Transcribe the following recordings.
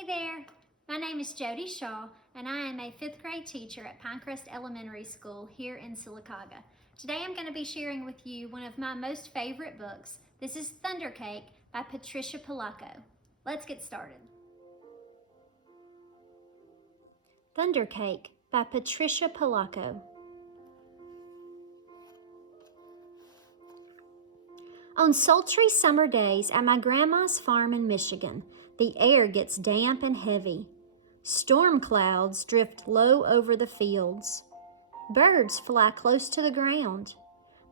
Hey there, my name is Jodi Shaw and I am a 5th grade teacher at Pinecrest Elementary School here in Sylacauga. Today I'm going to be sharing with you one of my most favorite books. This is Thunder Cake by Patricia Polacco. Let's get started. Thunder Cake by Patricia Polacco. On sultry summer days at my grandma's farm in Michigan, the air gets damp and heavy. Storm clouds drift low over the fields. Birds fly close to the ground.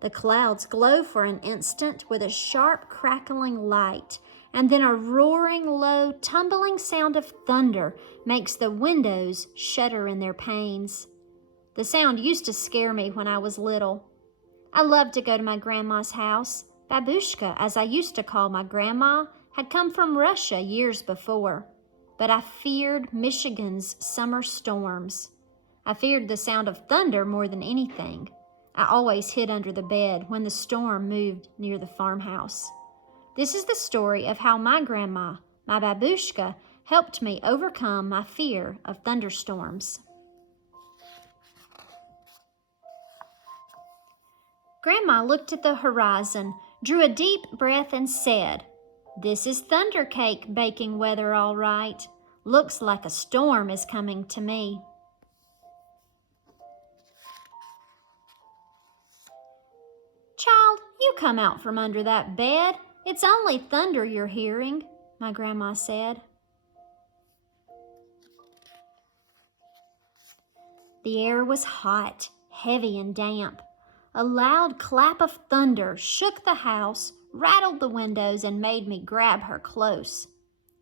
The clouds glow for an instant with a sharp crackling light, and then a roaring, low, tumbling sound of thunder makes the windows shudder in their panes. The sound used to scare me when I was little. I loved to go to my grandma's house. Babushka, as I used to call my grandma, had come from Russia years before, but I feared Michigan's summer storms. I feared the sound of thunder more than anything. I always hid under the bed when the storm moved near the farmhouse. This is the story of how my grandma, my babushka, helped me overcome my fear of thunderstorms. Grandma looked at the horizon, drew a deep breath, and said, "This is thunder cake baking weather, all right. Looks like a storm is coming to me." "Child, you come out from under that bed. It's only thunder you're hearing," my grandma said. The air was hot, heavy, and damp. A loud clap of thunder shook the house, rattled the windows, and made me grab her close.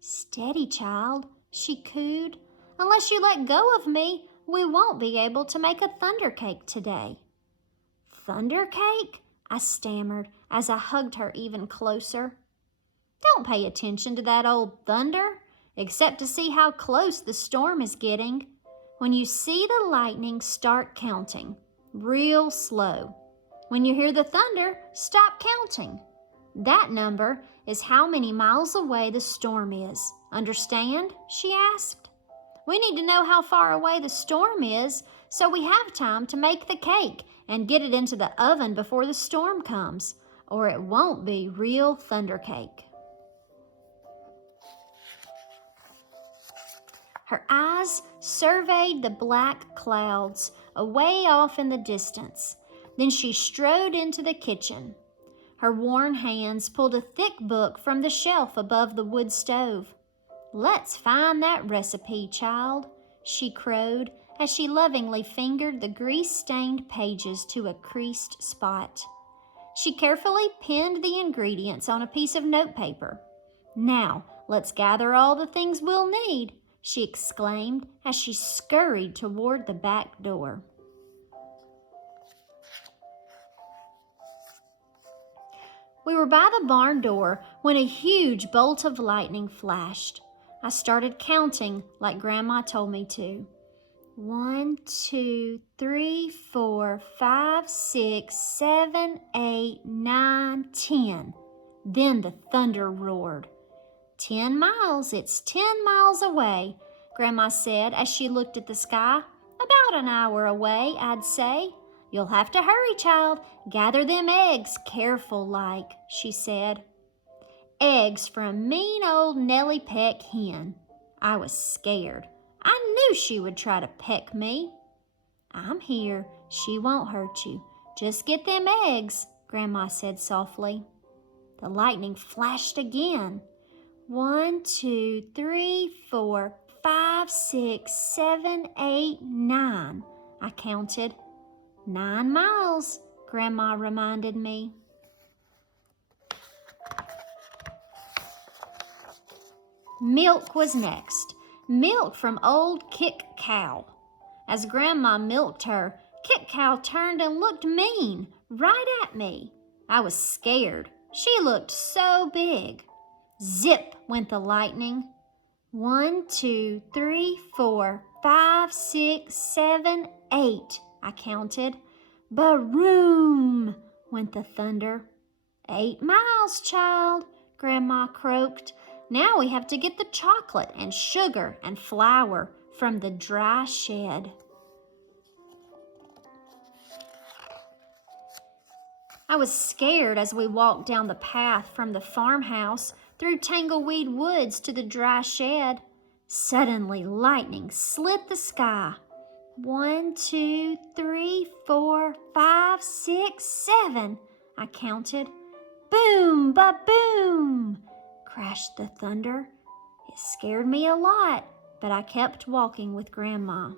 "Steady, child," she cooed. "Unless you let go of me, we won't be able to make a thunder cake today." "Thunder cake?" I stammered as I hugged her even closer. "Don't pay attention to that old thunder, except to see how close the storm is getting. When you see the lightning, start counting, real slow. When you hear the thunder, stop counting. That number is how many miles away the storm is. Understand?" she asked. "We need to know how far away the storm is so we have time to make the cake and get it into the oven before the storm comes, or it won't be real thunder cake." Her eyes surveyed the black clouds away off in the distance. Then she strode into the kitchen. Her worn hands pulled a thick book from the shelf above the wood stove. "Let's find that recipe, child," she crowed as she lovingly fingered the grease-stained pages to a creased spot. She carefully pinned the ingredients on a piece of notepaper. "Now, let's gather all the things we'll need," she exclaimed as she scurried toward the back door. We were by the barn door when a huge bolt of lightning flashed. I started counting like Grandma told me to. 1, 2, 3, 4, 5, 6, 7, 8, 9, 10. Then the thunder roared. 10 miles, it's 10 miles away," Grandma said as she looked at the sky. "About an hour away, I'd say. You'll have to hurry, child. Gather them eggs, careful-like," she said. Eggs from a mean old Nellie Peck hen. I was scared. I knew she would try to peck me. "I'm here. She won't hurt you. Just get them eggs," Grandma said softly. The lightning flashed again. 1, 2, 3, 4, 5, 6, 7, 8, 9. I counted. 9 miles, Grandma reminded me. Milk was next. Milk from old Kick Cow. As Grandma milked her, Kick Cow turned and looked mean right at me. I was scared. She looked so big. Zip went the lightning. 1, 2, 3, 4, 5, 6, 7, 8, I counted. Baroom went the thunder. 8 miles, child, Grandma croaked. Now we have to get the chocolate and sugar and flour from the dry shed. I was scared as we walked down the path from the farmhouse through tangleweed woods to the dry shed. Suddenly, lightning slit the sky. 1, 2, 3, 4, 5, 6, 7, I counted. Boom, ba-boom, crashed the thunder. It scared me a lot, but I kept walking with Grandma.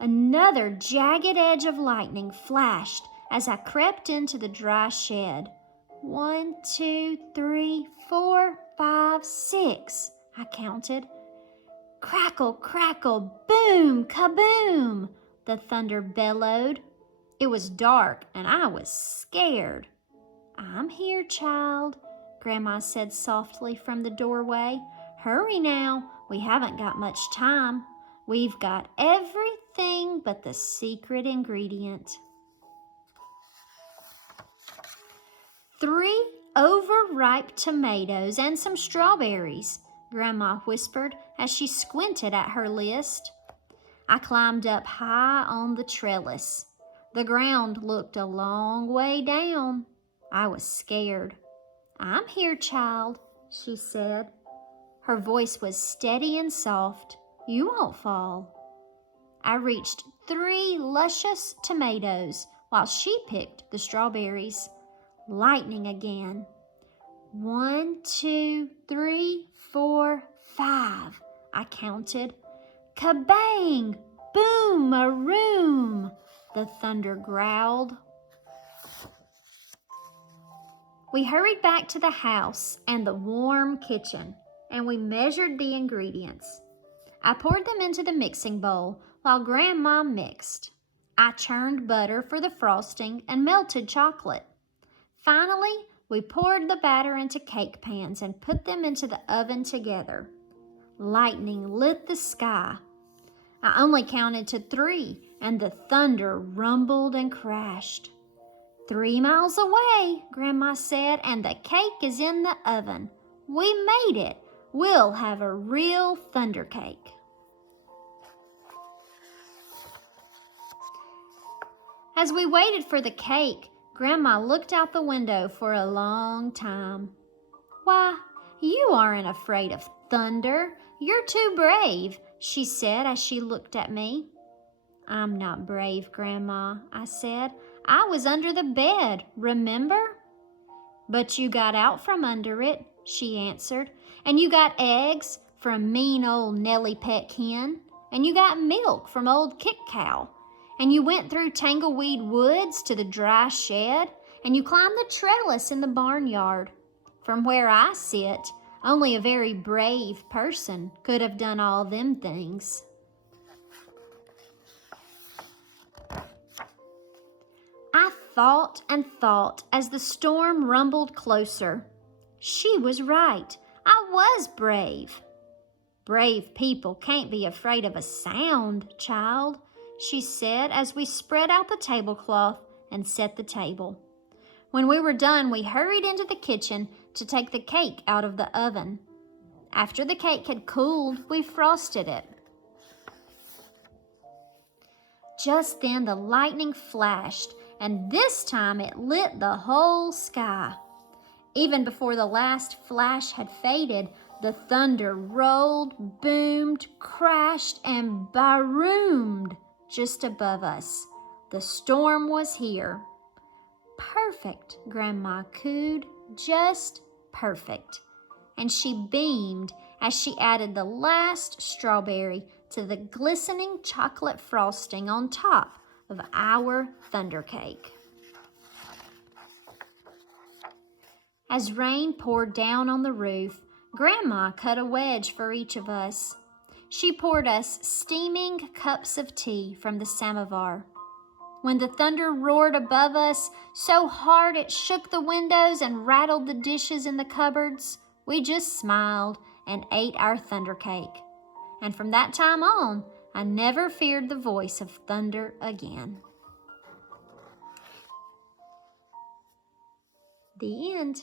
Another jagged edge of lightning flashed as I crept into the dry shed. 1, 2, 3, 4, 5, 6, I counted. Crackle, crackle, boom, kaboom, the thunder bellowed. It was dark and I was scared. I'm here, child, Grandma said softly from the doorway. Hurry now, we haven't got much time. We've got everything but the secret ingredient. 3 overripe tomatoes and some strawberries, Grandma whispered as she squinted at her list. I climbed up high on the trellis. The ground looked a long way down. I was scared. I'm here, child, she said. Her voice was steady and soft. You won't fall. I reached 3 luscious tomatoes while she picked the strawberries. Lightning again. 1, 2, 3, 4, 5, I counted. Kabang! Boom-a-room! The thunder growled. We hurried back to the house and the warm kitchen, and we measured the ingredients. I poured them into the mixing bowl while Grandma mixed. I churned butter for the frosting and melted chocolate. Finally, we poured the batter into cake pans and put them into the oven together. Lightning lit the sky. I only counted to 3, and the thunder rumbled and crashed. 3 miles away, Grandma said, and the cake is in the oven. We made it. We'll have a real thunder cake. As we waited for the cake, Grandma looked out the window for a long time. Why, you aren't afraid of thunder. You're too brave, she said as she looked at me. I'm not brave, Grandma, I said. I was under the bed, remember? But you got out from under it, she answered. And you got eggs from mean old Nellie Peck Hen. And you got milk from old Kick Cow. And you went through tangleweed woods to the dry shed. And you climbed the trellis in the barnyard. From where I sit, only a very brave person could have done all them things. I thought and thought as the storm rumbled closer. She was right. I was brave. Brave people can't be afraid of a sound, child, she said as we spread out the tablecloth and set the table. When we were done, we hurried into the kitchen to take the cake out of the oven. After the cake had cooled, we frosted it. Just then the lightning flashed, and this time it lit the whole sky. Even before the last flash had faded, the thunder rolled, boomed, crashed, and baroomed just above us. The storm was here. Perfect, Grandma cooed, just perfect. And she beamed as she added the last strawberry to the glistening chocolate frosting on top of our thunder cake. As rain poured down on the roof, Grandma cut a wedge for each of us. She poured us steaming cups of tea from the samovar. When the thunder roared above us so hard it shook the windows and rattled the dishes in the cupboards, we just smiled and ate our thunder cake. And from that time on, I never feared the voice of thunder again. The end.